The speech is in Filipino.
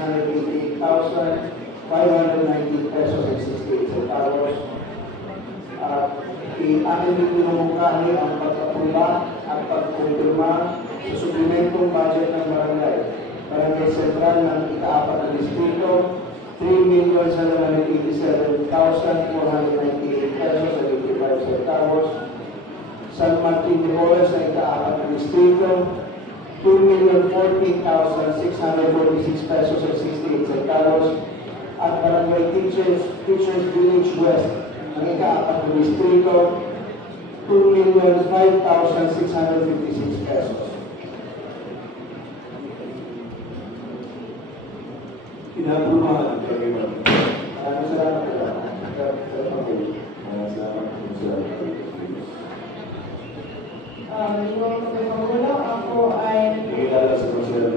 688,590 pesos and 68 centavos. Akin din pinamungkahi ang pagkapula at pagkumpirma sa suplimentong budget ng Barangay Sentral ng ika-4 na distrito, 3,787,498 pesos at 85 centavos. San Martin de Porres na ika-4 na distrito, 2,014,646 pesos at 68 centavos. At Barangay Teachers Village West ng ika-4 na distrito, 2,005,656 pesos. Pinapuluhan kami ma'am. Maraming salamat po. Ako ay Nakilala sa Marcel.